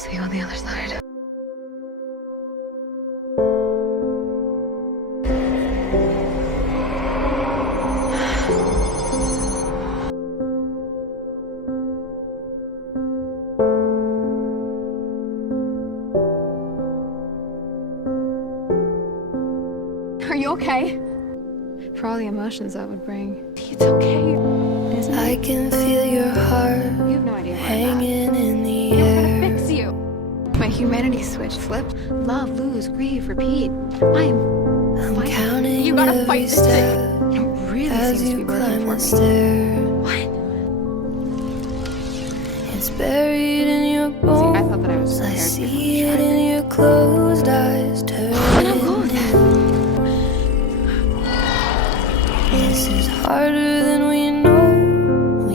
See you on the other side. Are you okay? For all the emotions that would bring. It's okay. I can feel your heart You have no idea where I'm hanging in the at. I'm air. gonna fix you. My humanity switch flipped. Love, lose, grieve, repeat. I'm Fighting. counting You gotta every fight this step thing. It really as seems to be you working climb for the me. stair. What? It's buried in your I bones. thought that I was I prepared see for it in your closed eyes turning. And I'm cool with that. This is harder than